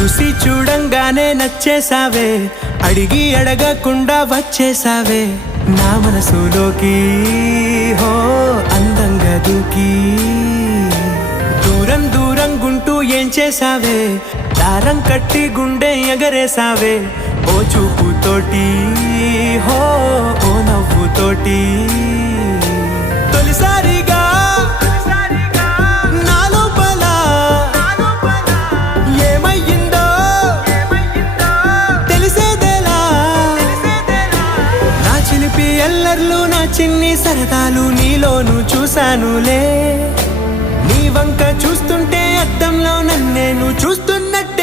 చూసి చూడంగానే నచ్చేసావే, అడిగి అడగకుండా వచ్చేసావే నా మనసులోకి. హో అందంగా దూకి దూరం దూరం గుంటూ ఏం చేసావే, దారం కట్టి గుండె ఎగరేసావే ఓ చూపుతోటి. హో ఓ నవ్వుతోటి తొలిసారిగా నా లోపల ఏమయ్యిందో తెలిసేదేలా. నా చిలిపి ఎల్లర్లు నా చిన్ని సరదాలు నీలోను చూశానులే. నీ వంక చూస్తుంటే అద్దంలో నన్నేను చూస్తున్నట్టు